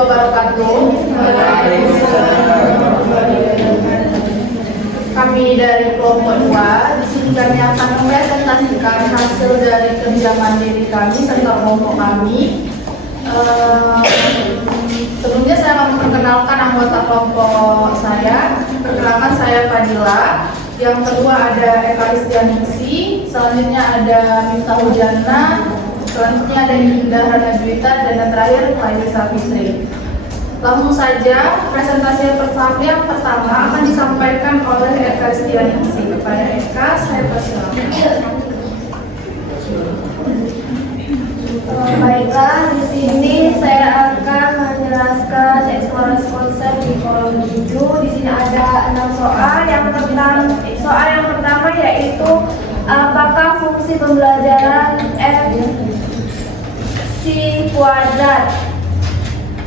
wabarakatuh. Kami dari kelompok 2 di sini kami akan mempresentasikan hasil dari kerja mandiri kami serta kelompok kami. Sebelumnya saya akan memperkenalkan anggota kelompok saya. Perkenalkan, saya Fadila. Yang kedua ada Eka Istianingsi, selanjutnya ada Miftah Hujana, selanjutnya ada Indah Hanajuita, dan yang terakhir Laisa Fitri. Langsung saja, presentasi yang pertama akan disampaikan oleh Eka Istianingsi. Kepada Eka, saya persilakan. Baiklah, di sini saya akan menjelaskan eksplorasi konsep di kolom 7. Di sini ada 6 soal. Soal yang pertama yaitu apakah fungsi pembelajaran FC kuadrat?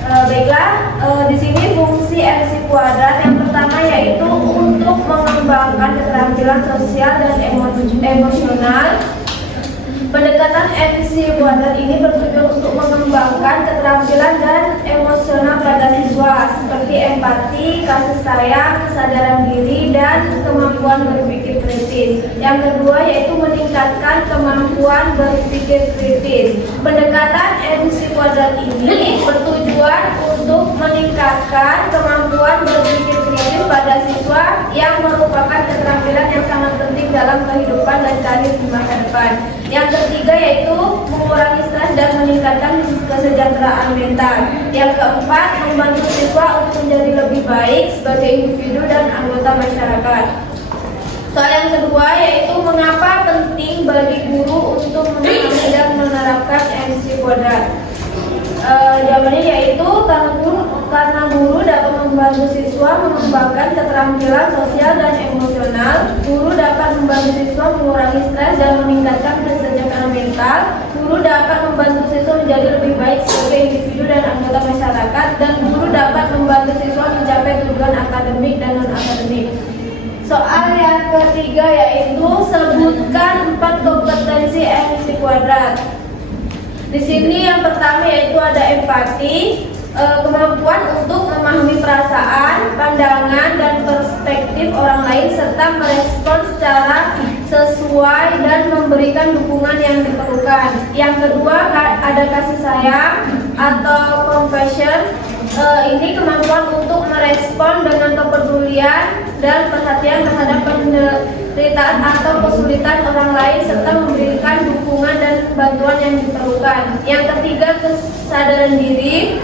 Baiklah, di sini fungsi FC kuadrat yang pertama yaitu untuk mengembangkan keterampilan sosial dan emosional. Pendekatan MC kuadrat ini bertujuan untuk mengembangkan keterampilan dan emosional pada siswa seperti empati, kasih sayang, kesadaran diri, dan kemampuan berpikir kritis. Yang kedua yaitu meningkatkan kemampuan berpikir kritis. Pendekatan MC kuadrat ini bertujuan untuk meningkatkan kemampuan berpikir kritis pada siswa yang merupakan keterampilan yang sangat penting dalam kehidupan dan karir di masa depan. Yang ketiga yaitu mengurangi stres dan meningkatkan kesejahteraan mental. Yang keempat, membantu siswa untuk menjadi lebih baik sebagai individu dan anggota masyarakat. Soal yang kedua yaitu mengapa penting bagi guru untuk memahami dan menerapkan MC kuadrat. Jawabannya yaitu karena guru dapat membantu siswa mengembangkan keterampilan sosial dan emosional. Guru dapat membantu siswa mengurangi stres dan meningkatkan kesejahteraan mental. Guru dapat membantu siswa menjadi lebih baik sebagai individu dan anggota masyarakat. Dan guru dapat membantu siswa mencapai tujuan akademik dan non-akademik. Soal yang ketiga yaitu sebutkan 4 kompetensi MC kuadrat. Di sini yang pertama yaitu ada empati, kemampuan untuk memahami perasaan, pandangan, dan perspektif orang lain serta merespons secara sesuai dan memberikan dukungan yang diperlukan. Yang kedua ada kasih sayang atau compassion. Ini kemampuan untuk merespon dengan kepedulian dan perhatian terhadap penderitaan atau kesulitan orang lain serta memberikan dukungan dan bantuan yang diperlukan. Yang ketiga kesadaran diri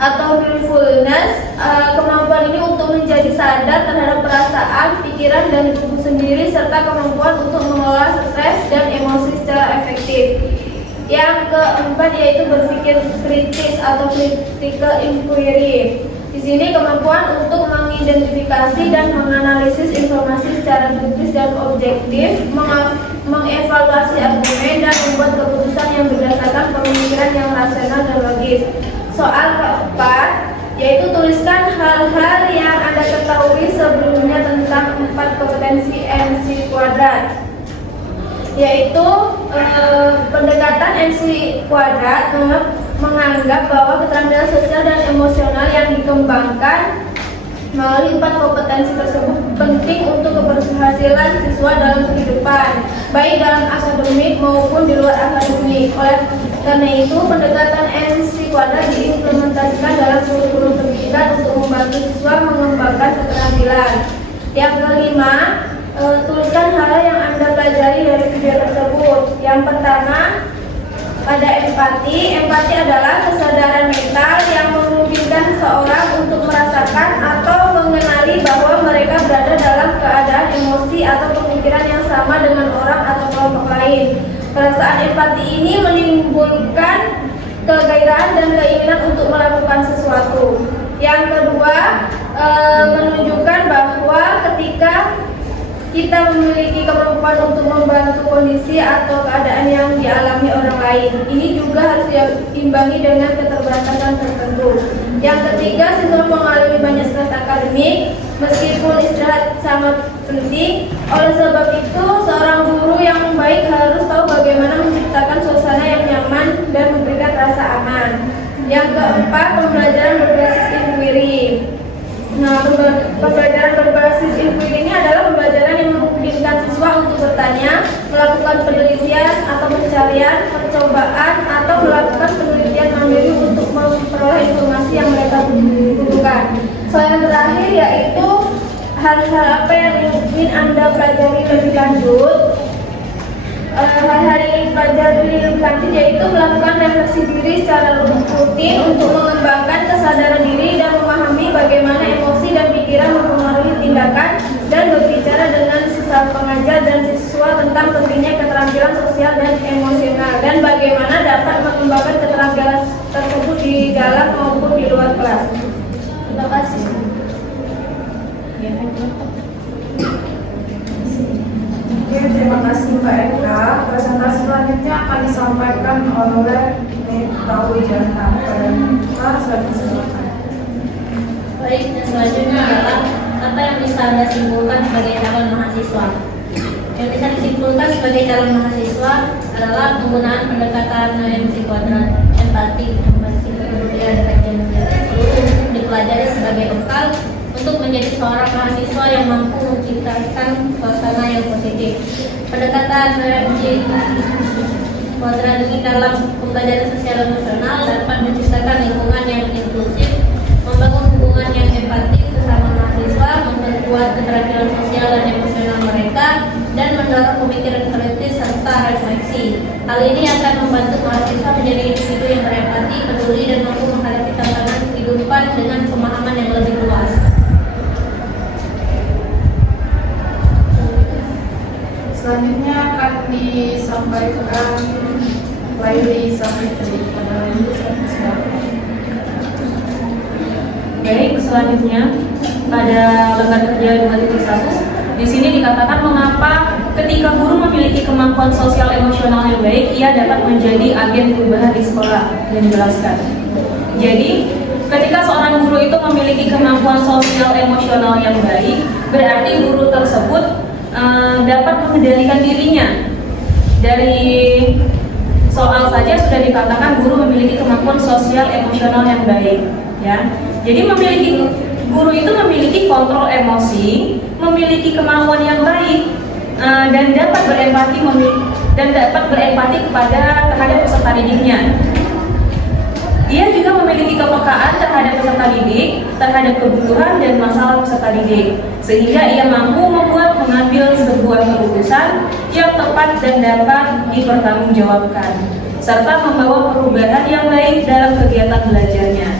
atau mindfulness. Kemampuan ini untuk menjadi sadar terhadap perasaan, pikiran, dan tubuh sendiri serta kemampuan untuk mengelola stres dan emosi secara efektif. Yang keempat yaitu berpikir kritis atau critical inquiry. Di sini kemampuan untuk mengidentifikasi dan menganalisis informasi secara kritis dan objektif, mengevaluasi argumen, dan membuat keputusan yang berdasarkan pemikiran yang rasional dan logis. Soal keempat yaitu tuliskan hal-hal yang Anda ketahui sebelumnya tentang 4 kompetensi MC kuadrat. Yaitu pendekatan MC kuadrat menganggap bahwa keterampilan sosial dan emosional yang dikembangkan melalui 4 kompetensi tersebut penting untuk keberhasilan siswa dalam kehidupan, baik dalam akademik maupun di luar akademik. Oleh karena itu, pendekatan MC kuadrat diimplementasikan dalam kurikulum pendidikan untuk membantu siswa mengembangkan keterampilan. Yang kelima, tuliskan hal yang Anda pelajari dari video tersebut. Yang pertama, ada empati. Empati adalah kesadaran mental yang memungkinkan seseorang untuk merasakan atau mengenali bahwa mereka berada dalam keadaan emosi atau pemikiran yang sama dengan orang atau kelompok lain. Perasaan empati ini menimbulkan kegairahan dan keinginan untuk melakukan sesuatu. Yang kedua, menunjukkan bahwa ketika kita memiliki kemampuan untuk membantu kondisi atau keadaan yang dialami orang lain. Ini juga harus diimbangi dengan keterbatasan tertentu. Yang ketiga, siswa mengalami banyak stres akademik, meskipun istirahat sangat penting. Oleh sebab itu, seorang guru yang baik harus tahu bagaimana menciptakan suasana yang nyaman dan memberikan rasa aman. Yang keempat, Nah, pembelajaran berbasis input ini adalah pembelajaran yang memungkinkan siswa untuk bertanya, melakukan penelitian atau pencarian, percobaan, atau melakukan penelitian mandiri untuk memperoleh informasi yang mereka butuhkan. Soal yang terakhir yaitu hal-hal apa yang ingin Anda pelajari lebih lanjut. Hal-hal yang dipelajari lebih lanjut yaitu melakukan refleksi diri secara rutin untuk mengembangkan kesadaran diri dan memahami bagaimana emosi dan pikiran mempengaruhi tindakan, dan berbicara dengan sesama pengajar dan siswa tentang pentingnya keterampilan sosial dan emosional, dan bagaimana dapat mengembangkan keterampilan tersebut di dalam maupun di luar kelas. Terima kasih. Oke, terima kasih Mbak Eka. Presentasi selanjutnya akan disampaikan oleh Miftahuljannah. Silakan. Baik, dan selanjutnya adalah apa yang bisa Anda simpulkan sebagai calon mahasiswa. Yang bisa disimpulkan sebagai calon mahasiswa adalah penggunaan pendekatan MC kuadrat, empati, membantu kemudian kajian seluruh dipelajari sebagai bekal untuk menjadi seorang mahasiswa yang mampu menciptakan suasana yang positif. Pendekatan MC kuadrat ini dalam pembelajaran sosial emosional dapat menciptakan lingkungan yang inklusif, membangun hubungan yang empatik sesama mahasiswa, memperkuat keterampilan sosial dan emosional mereka, dan mendorong pemikiran kritis serta refleksi. Hal ini akan membantu mahasiswa menjadi individu yang berempati, peduli, dan mampu menghadapi tantangan kehidupan dengan pemahaman yang lebih luas. Selanjutnya akan disampaikan Laili Safitri. Baik, selanjutnya pada lembar kerja 2.1 di sini dikatakan mengapa ketika guru memiliki kemampuan sosial emosional yang baik, ia dapat menjadi agen perubahan di sekolah. Dan dijelaskan. Jadi, ketika seorang guru itu memiliki kemampuan sosial emosional yang baik, berarti guru tersebut dapat mengendalikan dirinya. Dari soal saja sudah dikatakan guru memiliki kemampuan sosial emosional yang baik, ya. Jadi guru itu memiliki kontrol emosi, memiliki kemauan yang baik, dan dapat berempati terhadap peserta didiknya. Ia juga memiliki kepekaan terhadap peserta didik, terhadap kebutuhan dan masalah peserta didik, sehingga ia mampu mengambil sebuah keputusan yang tepat dan dapat dipertanggungjawabkan, serta membawa perubahan yang baik dalam kegiatan belajarnya.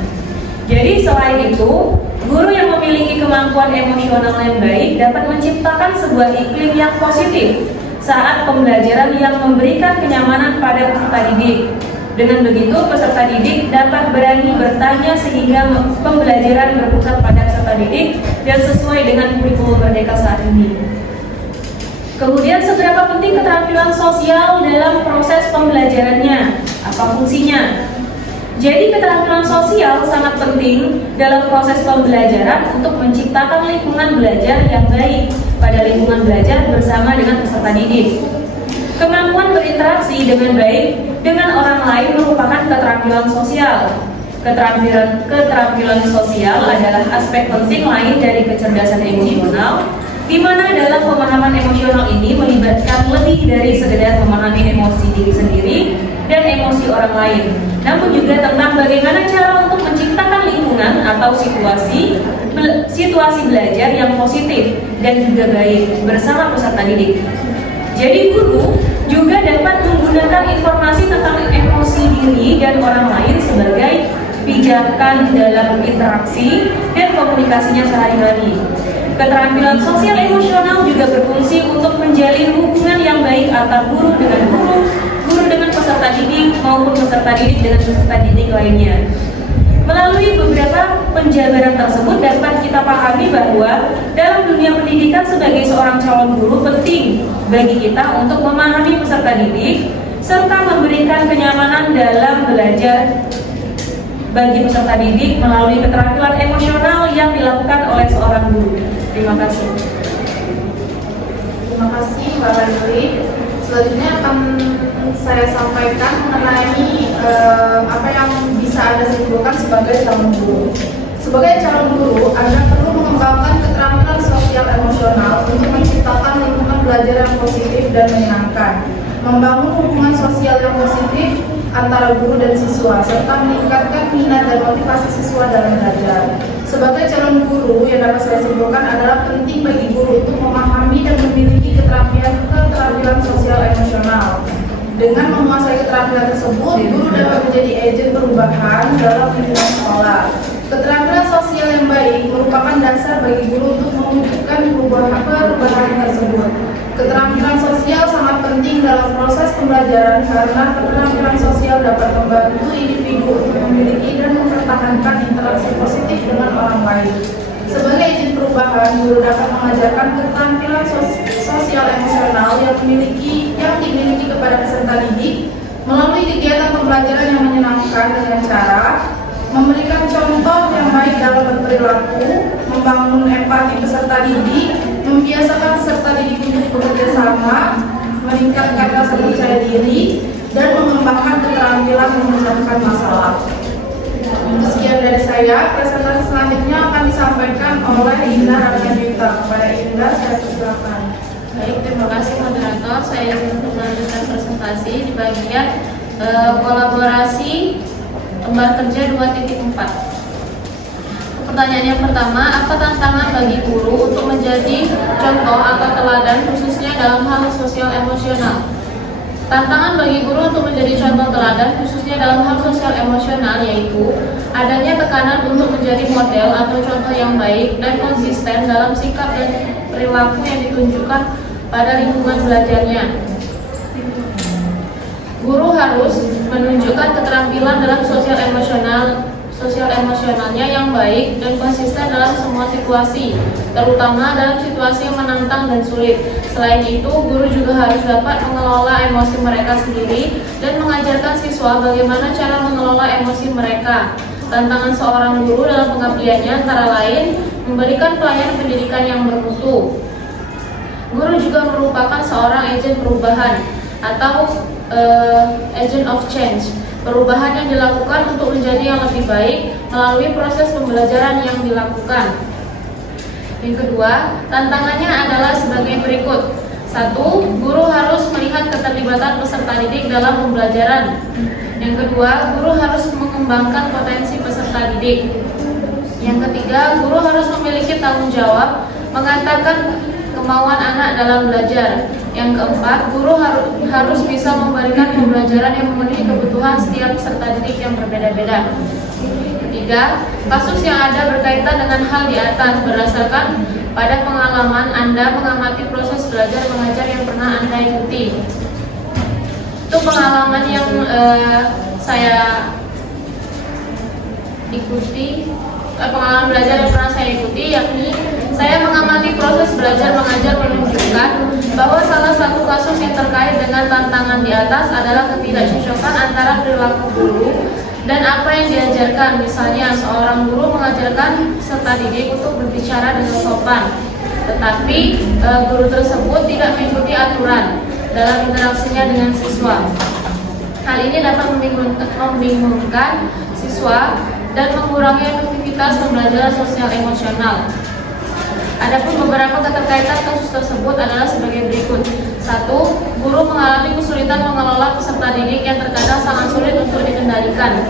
Jadi selain itu, guru yang memiliki kemampuan emosional yang baik dapat menciptakan sebuah iklim yang positif saat pembelajaran yang memberikan kenyamanan pada peserta didik. Dengan begitu, peserta didik dapat berani bertanya sehingga pembelajaran berpusat pada peserta didik dan sesuai dengan kurikulum Merdeka saat ini. Kemudian, seberapa penting keterampilan sosial dalam proses pembelajarannya? Apa fungsinya? Jadi, keterampilan sosial sangat penting dalam proses pembelajaran untuk menciptakan lingkungan belajar yang baik pada lingkungan belajar bersama dengan peserta didik. Kemampuan berinteraksi dengan baik dengan orang lain merupakan keterampilan sosial. Keterampilan sosial adalah aspek penting lain dari kecerdasan emosional, di mana dalam pemahaman emosional ini melibatkan lebih dari sekedar memahami emosi diri sendiri dan emosi orang lain, namun juga tentang bagaimana cara untuk menciptakan lingkungan atau situasi belajar yang positif dan juga baik bersama peserta didik. Jadi guru juga dapat menggunakan informasi tentang emosi diri dan orang lain sebagai pijakan dalam interaksi dan komunikasinya sehari-hari. Keterampilan sosial emosional juga berfungsi untuk menjalin hubungan yang baik antara guru dengan guru, guru dengan peserta didik, maupun peserta didik dengan peserta didik lainnya. Melalui beberapa penjabaran tersebut dapat kita pahami bahwa dalam dunia pendidikan sebagai seorang calon guru penting bagi kita untuk memahami peserta didik serta memberikan kenyamanan dalam belajar bagi peserta didik melalui keterampilan emosional yang dilakukan oleh seorang guru. Terima kasih. Terima kasih Mbak Laili. Selanjutnya akan saya sampaikan mengenai apa yang bisa Anda simpulkan sebagai calon guru. Sebagai calon guru, Anda perlu mengembangkan keterampilan sosial emosional untuk menciptakan lingkungan belajar yang positif dan menyenangkan, membangun hubungan sosial yang positif antara guru dan siswa, serta meningkatkan minat dan motivasi siswa dalam belajar. Sebagai calon guru, yang dapat saya simpulkan adalah penting bagi guru untuk memahami dan memiliki keterampilan sosial emosional. Dengan menguasai keterampilan tersebut, guru dapat menjadi agen perubahan dalam lingkungan sekolah. Keterampilan sosial yang baik merupakan dasar bagi guru untuk mewujudkan perubahan tersebut. Keterampilan sosial sangat penting dalam proses pembelajaran karena keterampilan sosial dapat membantu individu untuk memiliki dan mempertahankan interaksi positif dengan orang lain. Sebagai agen perubahan, guru dapat mengajarkan keterampilan sosial emosional yang dimiliki kepada peserta didik melalui kegiatan pembelajaran yang menyenangkan dengan cara memberikan contoh yang baik dalam berperilaku, membangun empati peserta didik, membiasakan peserta didik untuk bekerja sama, meningkatkan rasa percaya diri, dan mengembangkan keterampilan memecahkan masalah. Sekian dari saya. Presentasi selanjutnya akan disampaikan oleh Indah Ramyanita. Kepada Indah, saya persilakan. Baik, terima kasih moderator. Saya ingin melanjutkan presentasi di bagian kolaborasi lembar kerja 2.4. Pertanyaan yang pertama, apa tantangan bagi guru untuk menjadi contoh atau teladan khususnya dalam hal sosial emosional? Tantangan bagi guru untuk menjadi contoh teladan khususnya dalam hal sosial emosional yaitu adanya tekanan untuk menjadi model atau contoh yang baik dan konsisten dalam sikap dan perilaku yang ditunjukkan pada lingkungan belajarnya. Guru harus menunjukkan keterampilan dalam sosial emosionalnya yang baik dan konsisten dalam semua situasi, terutama dalam situasi yang menantang dan sulit. Selain itu, guru juga harus dapat mengelola emosi mereka sendiri dan mengajarkan siswa bagaimana cara mengelola emosi mereka. Tantangan seorang guru dalam pengabdiannya antara lain memberikan pelayanan pendidikan yang bermutu. Guru juga merupakan seorang agen perubahan atau agent of change. Perubahan yang dilakukan untuk menjadi yang lebih baik melalui proses pembelajaran yang dilakukan. Yang kedua, tantangannya adalah sebagai berikut. 1. Guru harus melihat keterlibatan peserta didik dalam pembelajaran. Yang kedua, guru harus mengembangkan potensi peserta didik. Yang ketiga, guru harus memiliki tanggung jawab mengantarkan kemauan anak dalam belajar. Yang keempat, guru harus bisa memberikan pembelajaran yang memenuhi kebutuhan setiap peserta didik yang berbeda-beda. Ketiga, kasus yang ada berkaitan dengan hal di atas berdasarkan pada pengalaman Anda mengamati proses belajar mengajar yang pernah Anda ikuti. Itu pengalaman yang saya ikuti, pengalaman belajar yang pernah saya ikuti, yakni saya mengamati proses belajar mengajar menunjukkan bahwa salah satu kasus yang terkait dengan tantangan di atas adalah ketidakcocokan antara perilaku guru dan apa yang diajarkan. Misalnya, seorang guru mengajarkan peserta didik untuk berbicara dengan sopan, tetapi guru tersebut tidak mengikuti aturan dalam interaksinya dengan siswa. Hal ini dapat membingungkan siswa dan mengurangi efektivitas pembelajaran sosial emosional. Adapun beberapa keterkaitan kasus tersebut adalah sebagai berikut. 1. Guru mengalami kesulitan mengelola peserta didik yang terkadang sangat sulit untuk dikendalikan.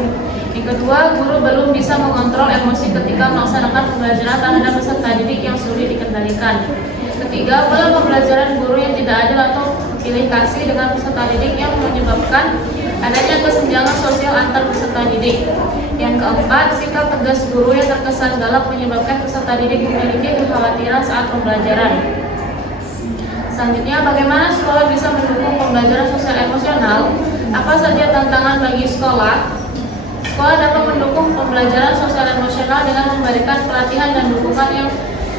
Yang kedua, guru belum bisa mengontrol emosi ketika melaksanakan pembelajaran terhadap peserta didik yang sulit dikendalikan. Ketiga, pola pembelajaran guru yang tidak adil atau pilih kasih dengan peserta didik yang menyebabkan adanya kesenjangan sosial antar peserta didik. Yang keempat, sikap tegas guru yang terkesan galak menyebabkan peserta didik memiliki kekhawatiran saat pembelajaran. Selanjutnya, bagaimana sekolah bisa mendukung pembelajaran sosial emosional? Apa saja tantangan bagi sekolah? Sekolah dapat mendukung pembelajaran sosial emosional dengan memberikan pelatihan dan dukungan yang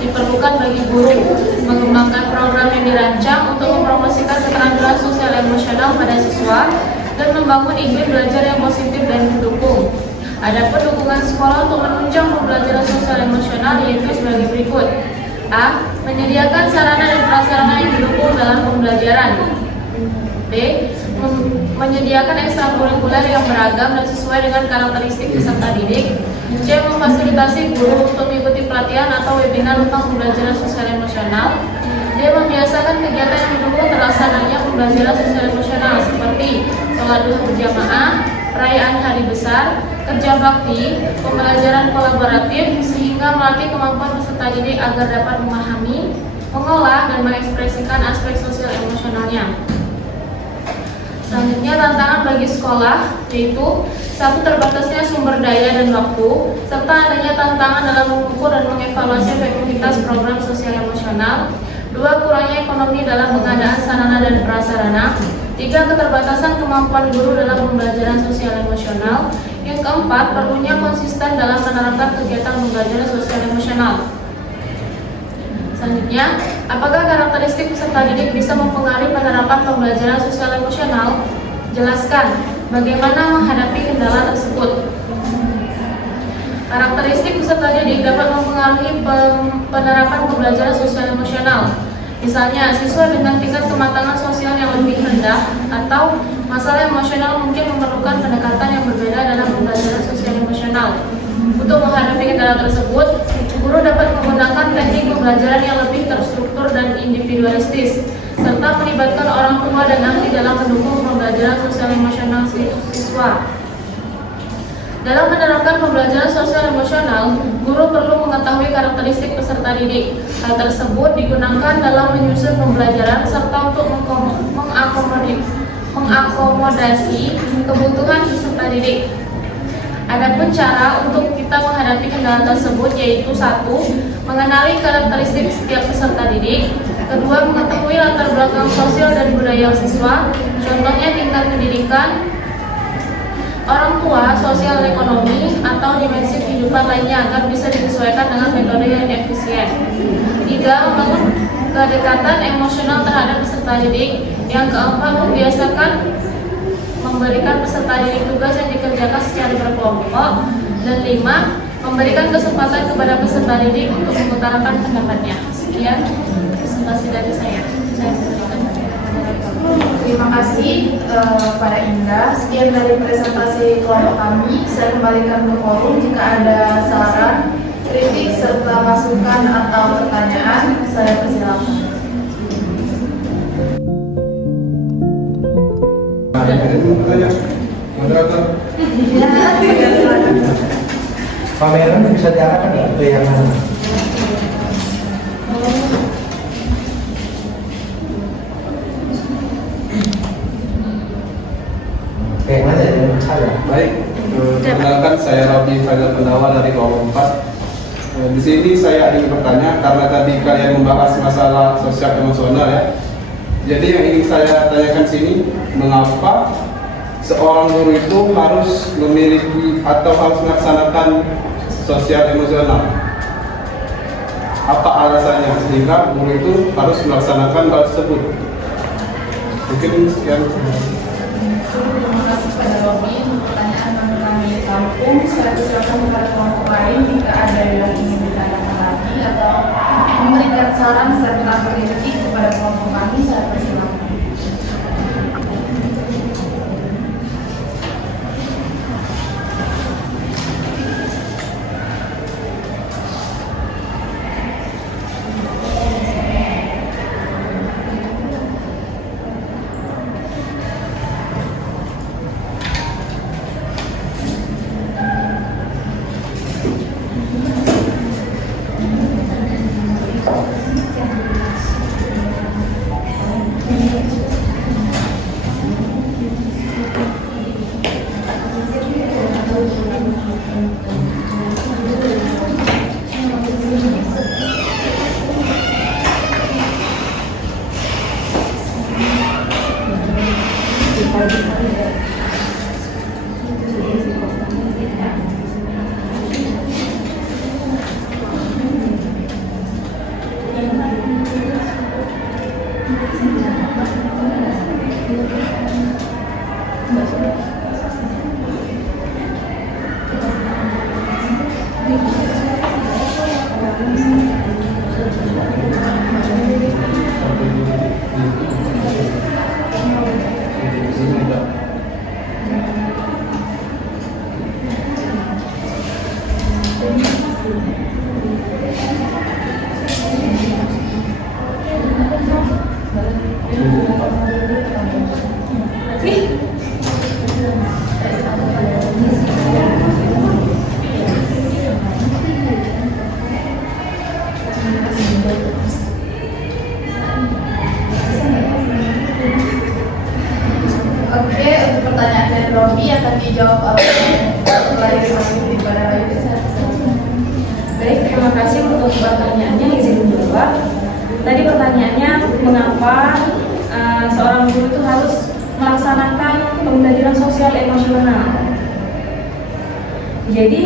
diperlukan bagi guru, mengembangkan program yang dirancang untuk mempromosikan keterampilan sosial emosional pada siswa, dan membangun iklim belajar yang positif dan mendukung. Adapun dukungan sekolah untuk menunjang pembelajaran sosial emosional yaitu sebagai berikut. A. Menyediakan sarana dan prasarana yang didukung dalam pembelajaran. B. Menyediakan ekstrakurikuler yang beragam dan sesuai dengan karakteristik peserta didik. C. Memfasilitasi guru untuk mengikuti pelatihan atau webinar tentang pembelajaran sosial emosional. D. Membiasakan kegiatan yang mendukung terlaksananya pembelajaran sosial emosional seperti sholat duha berjamaah, perayaan hari besar, kerja bakti, pembelajaran kolaboratif sehingga melatih kemampuan peserta didik agar dapat memahami, mengolah, dan mengekspresikan aspek sosial emosionalnya. Selanjutnya, tantangan bagi sekolah yaitu 1. Terbatasnya sumber daya dan waktu, serta adanya tantangan dalam mengukur dan mengevaluasi efektivitas program sosial emosional. 2. Kurangnya ekonomi dalam pengadaan sarana dan prasarana. 3. Keterbatasan kemampuan guru dalam pembelajaran sosial emosional. Yang keempat, perlunya konsisten dalam menerapkan kegiatan pembelajaran sosial emosional. Selanjutnya, apakah karakteristik peserta didik bisa mempengaruhi penerapan pembelajaran sosial emosional? Jelaskan bagaimana menghadapi kendala tersebut. Karakteristik peserta didik dapat mempengaruhi penerapan pembelajaran sosial emosional. Misalnya, siswa dengan tingkat kematangan sosial yang lebih rendah atau masalah emosional mungkin memerlukan pendekatan yang berbeda dalam pembelajaran sosial emosional. Untuk menghadapi kendala tersebut, guru dapat menggunakan teknik pembelajaran yang lebih terstruktur dan individualistis, serta melibatkan orang tua dan ahli dalam mendukung pembelajaran sosial emosional siswa. Dalam menerapkan pembelajaran sosial emosional, guru perlu mengetahui karakteristik peserta didik. Hal tersebut digunakan dalam menyusun pembelajaran serta untuk mengakomodasi kebutuhan peserta didik. Adapun cara untuk kita menghadapi kendala tersebut yaitu 1. Mengenali karakteristik setiap peserta didik. 2. Mengetahui latar belakang sosial dan budaya siswa, contohnya tingkat pendidikan, orang tua, sosial ekonomi, atau dimensi kehidupan lainnya agar bisa disesuaikan dengan metode yang efisien. 3. Membangun kedekatan emosional terhadap peserta didik. Yang keempat, membiasakan memberikan peserta didik tugas yang dikerjakan secara berkelompok. Dan 5. Memberikan kesempatan kepada peserta didik untuk mengutarakan pendapatnya. Sekian presentasi dari saya. Terima kasih kepada Indah. Sekian dari presentasi kelompok kami. Saya kembalikan ke forum jika ada saran, kritik, serta masukan atau pertanyaan. Saya persilakan. Kamera bisa diarahkan ke yang mana? Kayak mana ya? Baik, perkenalkan saya Rabi Fajar Pendawa dari kelompok 4. Di sini saya ingin bertanya karena tadi kalian membahas masalah sosial emosional ya. Jadi yang ingin saya tanyakan sini, mengapa seorang guru itu harus memiliki atau harus melaksanakan sosial emosional? Apa alasannya sehingga guru itu harus melaksanakan hal tersebut? Mungkin sekian. Terima kasih kepada Robi untuk pertanyaan yang kami tampung. Saya persilakan kepada kelompok lain jika ada yang ingin ditanyakan lagi atau memberikan saran serta kritik kepada kelompok kami. Saya persilakan. pertanyaan dari Robi akan dijawab oleh pelari Robi pada hari ini. Baik, terima kasih untuk pertanyaannya. Izin menjawab. Tadi pertanyaannya mengapa seorang guru itu harus melaksanakan pembelajaran sosial emosional. Jadi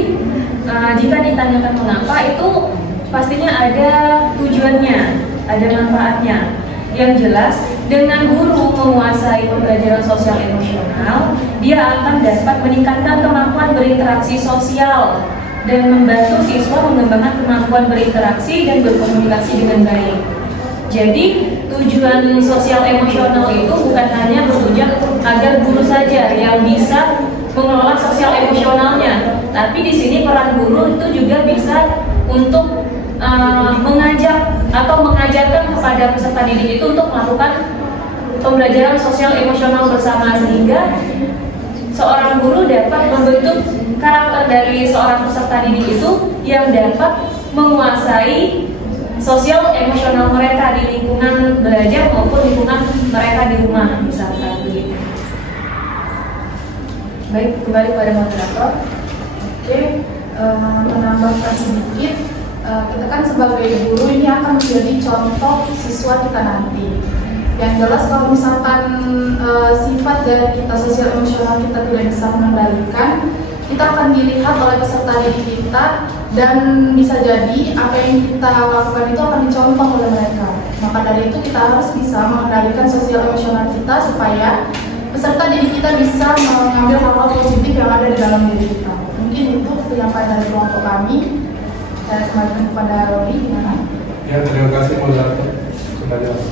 jika ditanyakan mengapa, itu pastinya ada tujuannya, ada manfaatnya. Yang jelas, dengan guru menguasai pembelajaran sosial emosional, dia akan dapat meningkatkan kemampuan berinteraksi sosial dan membantu siswa mengembangkan kemampuan berinteraksi dan berkomunikasi dengan baik. Jadi tujuan sosial emosional itu bukan hanya bertujuan agar guru saja yang bisa mengelola sosial emosionalnya, tapi di sini peran guru itu juga bisa untuk mengajak atau mengajarkan kepada peserta didik itu untuk melakukan pembelajaran sosial emosional bersama, sehingga seorang guru dapat membentuk karakter dari seorang peserta didik itu yang dapat menguasai sosial emosional mereka di lingkungan belajar maupun lingkungan mereka di rumah, misalkan begitu. Baik, kembali pada moderator. Oke, menambahkan sedikit, kita kan sebagai guru ini akan menjadi contoh siswa kita nanti. Yang jelas kalau misalkan sifat dari kita sosial emosional kita tidak bisa mengendalikan, kita akan dilihat oleh peserta didik kita dan bisa jadi apa yang kita lakukan itu akan dicontoh oleh mereka. Maka dari itu kita harus bisa mengendalikan sosial emosional kita supaya peserta didik kita bisa mengambil hal-hal positif yang ada di dalam diri kita. Mungkin itu penyampaian dari kelompok kami. Saya kembalikan kepada Robi, gimana? Ya, terima kasih moderator sudah jawab.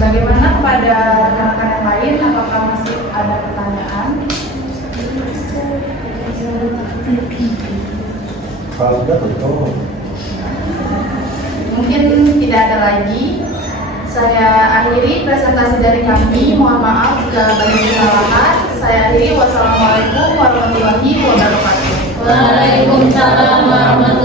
Bagaimana kepada rekan-rekan yang lain? Apakah masih ada pertanyaan? Kalau sudah tutup. Mungkin tidak ada lagi. Saya akhiri presentasi dari kami. Mohon maaf jika banyak kesalahan. Saya akhiri. Wassalamualaikum warahmatullahi wabarakatuh. Waalaikumsalam warahmatullahi